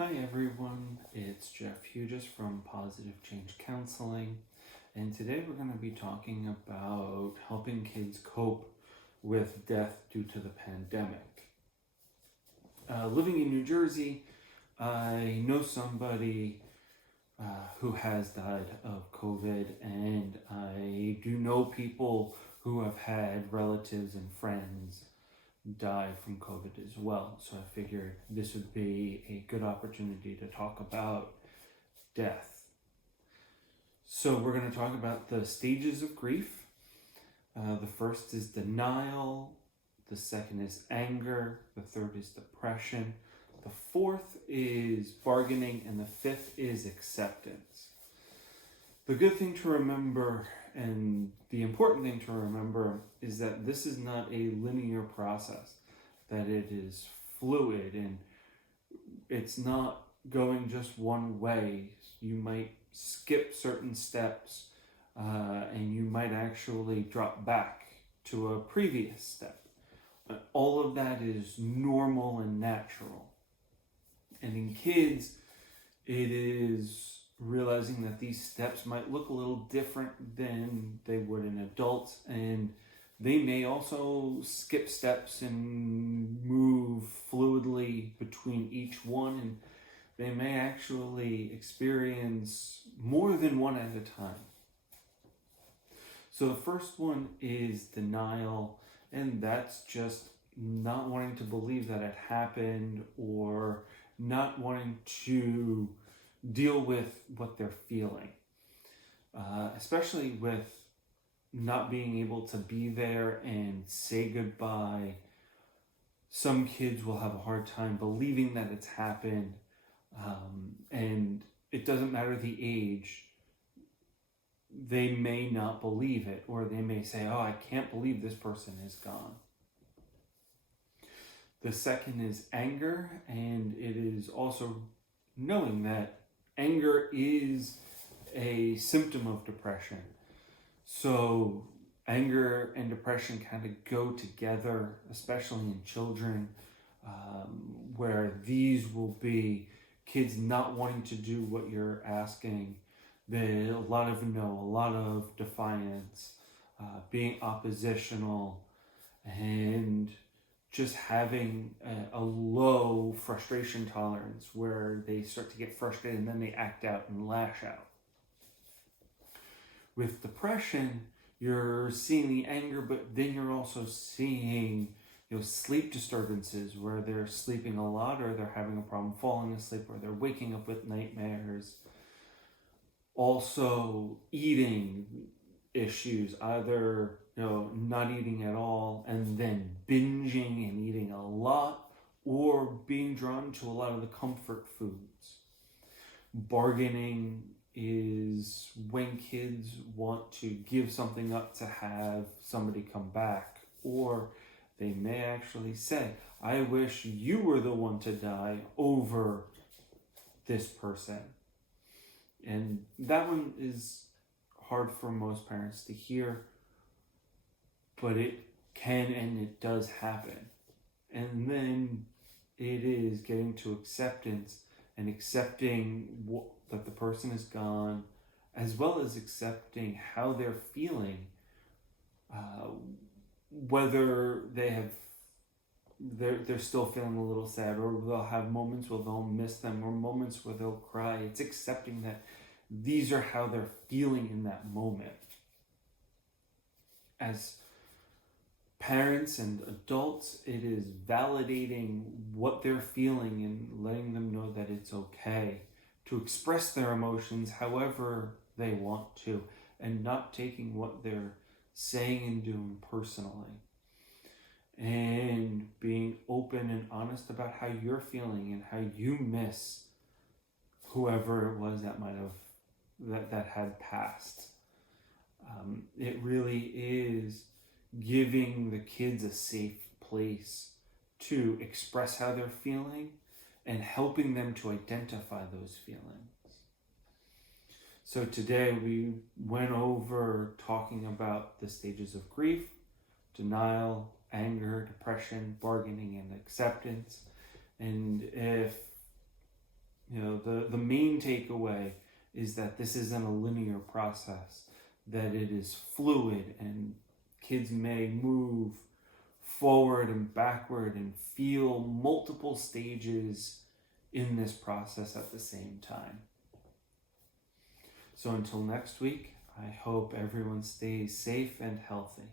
Hi everyone, it's Jeff Hughes from Positive Change Counseling, and today we're going to be talking about helping kids cope with death due to the pandemic. Living in New Jersey, I know somebody who has died of COVID, and I do know people who have had relatives and friends die from COVID as well. So I figured this would be a good opportunity to talk about death. So we're going to talk about the stages of grief. The first is denial, the second is anger, the third is depression, the fourth is bargaining, and the fifth is acceptance. The good thing to remember and the important thing to remember is that this is not a linear process, that it is fluid and it's not going just one way. You might skip certain steps and you might actually drop back to a previous step. All of that is normal and natural. And in kids, it is realizing that these steps might look a little different than they would in adults, and they may also skip steps and move fluidly between each one, and they may actually experience more than one at a time. So the first one is denial, and that's just not wanting to believe that it happened or not wanting to deal with what they're feeling, especially with not being able to be there and say goodbye. Some kids will have a hard time believing that it's happened, and it doesn't matter the age. They may not believe it, or they may say, "Oh, I can't believe this person is gone." The second is anger, and it is also knowing that anger is a symptom of depression. So anger and depression kind of go together, especially in children, where these will be kids not wanting to do what you're asking. A lot of no, a lot of defiance, being oppositional, and just having a low frustration tolerance where they start to get frustrated and then they act out and lash out. With depression, you're seeing the anger, but then you're also seeing sleep disturbances where they're sleeping a lot, or they're having a problem falling asleep, or they're waking up with nightmares. Also eating issues, either not eating at all and then binging and eating a lot, or being drawn to a lot of the comfort foods. Bargaining is when kids want to give something up to have somebody come back, or they may actually say, "I wish you were the one to die over this person." And that one is hard for most parents to hear, but it can and it does happen. And then it is getting to acceptance and accepting that the person is gone, as well as accepting how they're feeling, whether they're still feeling a little sad, or they'll have moments where they'll miss them, or moments where they'll cry. It's accepting that these are how they're feeling in that moment. As parents and adults, it is validating what they're feeling and letting them know that it's okay to express their emotions however they want to, and not taking what they're saying and doing personally. And being open and honest about how you're feeling and how you miss whoever it was that might have that had passed. It really is giving the kids a safe place to express how they're feeling and helping them to identify those feelings. So today we went over talking about the stages of grief: denial, anger, depression, bargaining, and acceptance. And if The main takeaway is that this isn't a linear process, that it is fluid, and kids may move forward and backward and feel multiple stages in this process at the same time. So until next week, I hope everyone stays safe and healthy.